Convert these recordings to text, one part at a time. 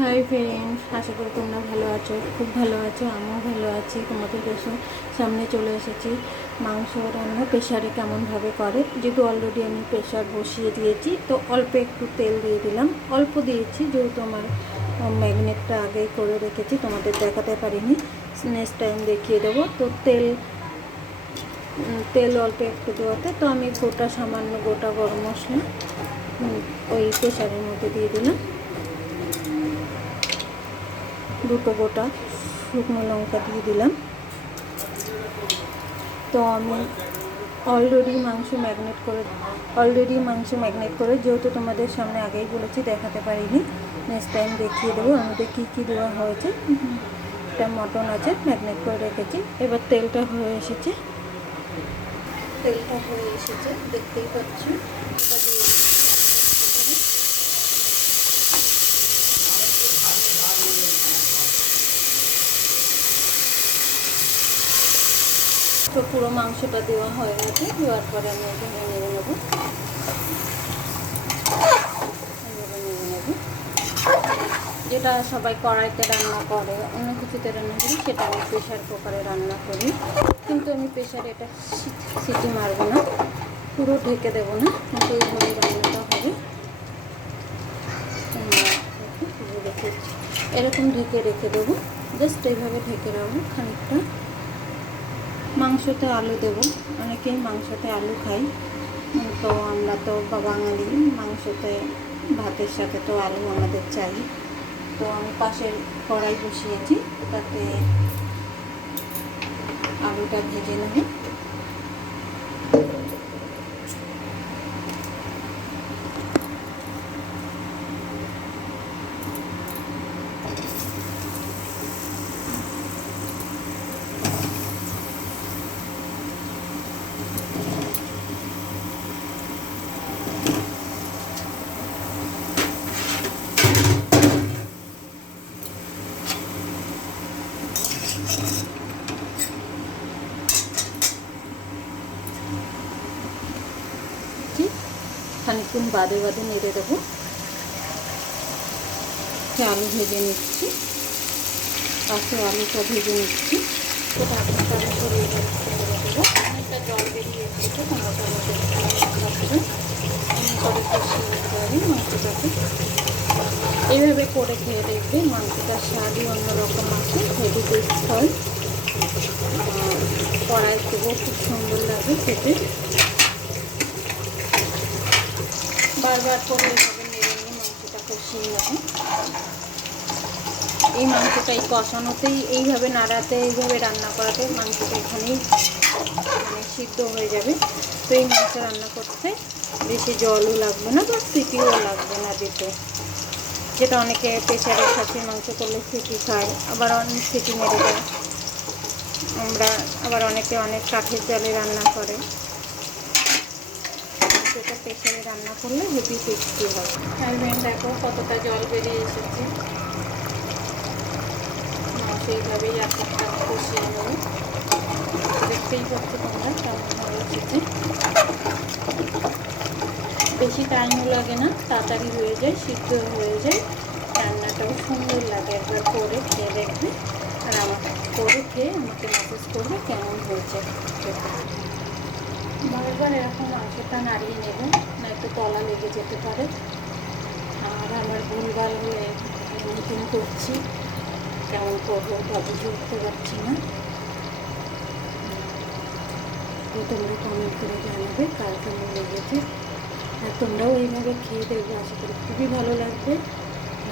Hi friends, আশা করি তোমরা ভালো আছো, খুব ভালো আছো, আমিও ভালো আছি। তোমাদের কাছে সামনে চলে এসেছি। মাংস রান্না প্রেশারে কেমনভাবে করে? যেহেতু অলরেডি আমি প্রেশার বসিয়ে দিয়েছি, তো অল্প একটু তেল দিয়ে দিলাম। অল্প দিয়েছি, যেহেতু আমার ম্যাগনেটটা আগেই করে রেখেছি, তোমাদের দেখাতে পারিনি। নেক্সট টাইম দেখিয়ে দেবো। তো তেল তেল অল্প একটু দেওয়াতে, তো আমি গোটা সামান্য গোটা গরম মশলা ওই প্রেশারের মধ্যে দিয়ে দিলাম। দুটো গোটা শুকনো লঙ্কা দিয়ে দিলাম। তো আমি অলরেডি মাংস ম্যাগনেট করে অলরেডি মাংস ম্যাগনেট করে, যেহেতু তোমাদের সামনে আগেই বলেছি দেখাতে পারিনি নেক্সট টাইম দেখিয়ে দেবো আমাদের কী কী দেওয়া হয়েছে। একটা মটন আছে ম্যাগনেট করে রেখেছি। এবার তেলটা হয়ে এসেছে। তেলটা হয়ে এসেছে, দেখতেই পাচ্ছি। তো পুরো মাংসটা দেওয়া হয়ে গেছে। দেওয়ার পরে আমি এখানে নেড়ে নেব। যেটা সবাই কড়াইতে রান্না করে, অন্য কিছুতে রান্না করি, সেটা আমি প্রেশার কুকারে রান্না করি। কিন্তু আমি প্রেশারে এটা সিটি মারবো না। পুরো ঢেকে দেবো না। কিন্তু এইভাবে রান্নাটা হবে। এরকম ঢেকে রেখে দেবো। জাস্ট এইভাবে ঢেকে রাখব খানিকটা। মাংসতে আলু দেব। অনেকেই মাংসতে আলু খাই তো আমরা তো বাঙালি, মাংসতে, ভাতের সাথে তো আলু আমাদের চাই। তো আমি পাশের কড়াই বসিয়েছি, তাতে আলুটা ভেজে নেব। খানিকক্ষণ বাদে বাদে নেড়ে দেবো। আলু ভেজে নিচ্ছি। পাশে আলুটা ভেজে নিচ্ছি। দেবো অনেকটা জল বেরিয়ে করে এইভাবে করে খেয়ে দেখবে, মাংসটার স্বাদই অন্যরকম আছে হেভি টেস্ট হয়। কড়াই খুব সুন্দর লাগে খেতে। বারবার করে এইভাবে নেড়ে নিয়ে মাংসটা কষিয়ে নেব। এই মাংসটা এই কষানোতেই এইভাবে নাড়াতে, এইভাবে রান্না করাতে মাংসটা এখানেই মানে সিদ্ধ হয়ে যাবে। তো এই মাংস রান্না করতে বেশি জলও লাগবে না বা সিটিও লাগবে না দিতে যেটা অনেকে প্রেশারে খাসির মাংস করলে সিটি খায়, আবার অনেক সিটি মেরে দেয়। আমরা আবার অনেকে অনেক কাঠের জলে রান্না করে। সেটা প্রেশারে রান্না করলে হেভি টেস্টি হয়। হ্যাঁ দেখো কতটা জল বেরিয়ে এসেছে। এক একটা কষিয়ে নেব। দেখতেই পাচ্ছ তোমরা কেমন হয়ে এসেছে। বেশি টাইমও লাগে না, তাড়াতাড়ি হয়ে যায়, সিদ্ধ হয়ে যায়। রান্নাটাও সুন্দর লাগে একবার করে খেয়ে দেখবে। আর আমার করে খেয়ে আমাকে মেসেজ করবে কেমন হয়েছে। বারবার এরকম মাংসটা নাড়িয়ে নেবেন নয়তো তলা লেগে যেতে পারে। আর আমার ভুলভাল হয়ে মিটিং করছি, কেমন করব তা বুঝে উঠতে পারছি না। তো তোমরা কমেন্ট করে জানাবে কার কেমন লেগেছে। আর তোমরাও এইভাবে খেয়ে দেখবে, আশা করি খুবই ভালো লাগবে।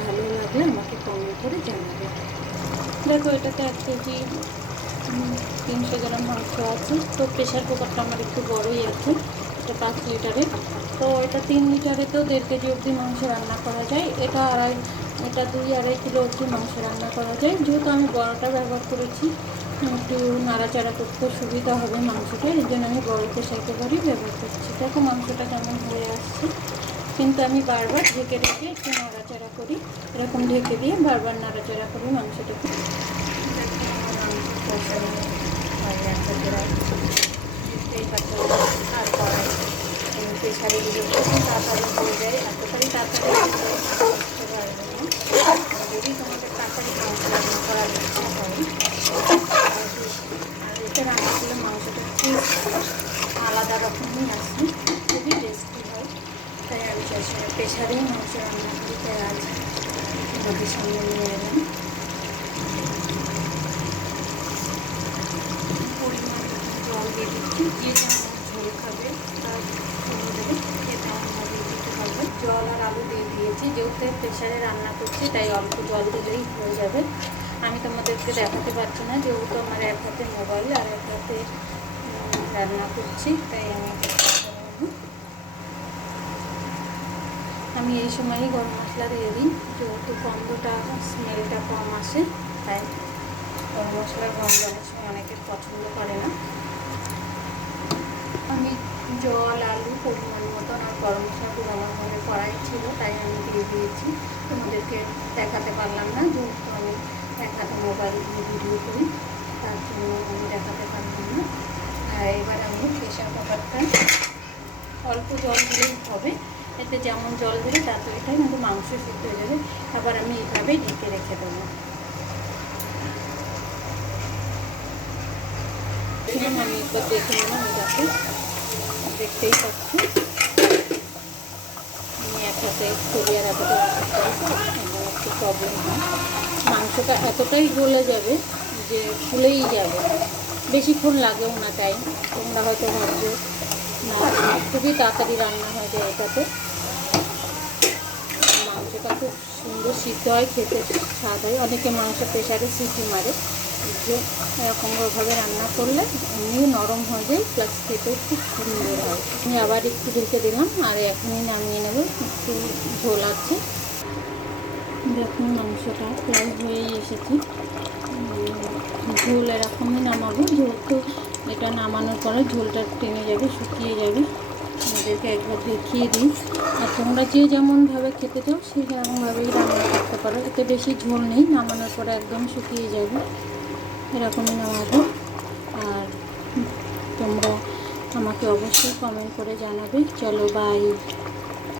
ভালো লাগলে আমাকে কমেন্ট করে জানাবে। দেখো, এটাতে এক কেজি তিনশো গ্রাম মাংস আছে। তো প্রেশার কুকারটা আমার একটু বড়ই আছে, এটা পাঁচ লিটারের তো এটা তিন লিটারেতেও দেড় কেজি অবধি মাংস রান্না করা যায়। এটা আড়াই, এটা দুই আড়াই কিলো অবধি মাংস রান্না করা যায়। যেহেতু আমি বড়টা ব্যবহার করেছি, একটু নাড়াচাড়া করতে সুবিধা হবে মাংসটা। এই জন্য আমি বড় প্রেশার কুকারই ব্যবহার করছি। দেখো মাংসটা কেমন হয়ে আসছে। কিন্তু আমি বারবার ঢেকে রেখে একটু নাড়াচাড়া করি। এরকম ঢেকে দিয়ে বারবার নাড়াচাড়া করি মাংসটাকে করছেন আর একটা জোড়া বুঝতেই পারছেন আর করাই সেই শাড়িগুলো খুবই তাড়াতাড়ি হয়ে যায় এতটাই তাড়াতাড়ি বুঝতে পারে যদি তোমাদের তাড়াতাড়ি মাংস রান্না করার ইচ্ছা হয় আর এটা রান্না করলে মাংসটা আলাদা রকমই খুবই টেস্টি হয় তাই আমি চাই সময় প্রেশারেই রান্না করি, তাই আজ সঙ্গে নিয়ে এলাম। যে যেমন খাবে তার অনুযায়ী পারবে জল আর আলু দিয়ে দিয়েছি যেহেতু প্রেশারে রান্না করছি তাই অল্প জল দিলেই হয়ে যাবে আমি তোমাদেরকে দেখাতে পারছি না যেহেতু আমার এক হাতে মোবাইল আর এক হাতে রান্না করছি তাই আমি। আমি এই সময়ই গরম মশলা দিয়ে দিই যেহেতু গন্ধটা স্মেলটা কম আসে, তাই গরম মশলার গন্ধ অনেক সময় অনেকে পছন্দ করে না আমি জল আলু পরিমাণ মতন আর গরম মশলাগুলো আমার ঘরে কড়াই ছিল, তাই আমি দিয়ে দিয়েছি। তোমাদেরকে দেখাতে পারলাম না, যেহেতু আমি হাতে মোবাইল দিয়ে ভিডিও করি, তার জন্য আমি দেখাতে পারলাম না। এবার আমি প্রেশার কুকারটা অল্প জল দিলেই হবে। এতে যেমন জল দিলে তাড়াতাড়িটাই কিন্তু মাংস সিদ্ধ হয়ে যাবে। আবার আমি এইভাবেই ঢেকে রেখে দেবো। আমি একবার দেখে নিলাম এটাকে দেখতেই পাচ্ছি। এমন একটু প্রবলেম হয়। মাংসটা এতটাই গলে যাবে যে ফুলেই যাবে। বেশিক্ষণ লাগেও না টাইম তোমরা হয়তো ভাবছ, না, খুবই তাড়াতাড়ি রান্না হয়ে যায় এটাতে। মাংসটা খুব সুন্দর সিদ্ধ হয়, খেতে স্বাদ হয়। অনেকে মাংস প্রেশারে সিটি মারে। যে এরকমভাবে রান্না করলে এমনিও নরম হয়ে যায় প্লাস খেতেও খুব সুন্দর হয়। আমি আবার একটু ঢেকে দিলাম, আর এখনই নামিয়ে নেব, একটু ঝোল আছে। দেখুন মাংসটা প্রায় হয়েই এসেছে। ঝোল এরকমই নামাবো, যেহেতু এটা নামানোর পরে ঝোলটা টেনে যাবে, শুকিয়ে যাবে। ওদেরকে একবার দেখিয়ে দিই। আর তোমরা যে যেমনভাবে খেতে চাও, সেই রকমভাবেই রান্না করতে পারো। এতে বেশি ঝোল নেই, নামানোর পরে একদম শুকিয়ে যাবে। এরকমই নামাবো আর তোমরা আমাকে অবশ্যই কমেন্ট করে জানাবে। চলো বাই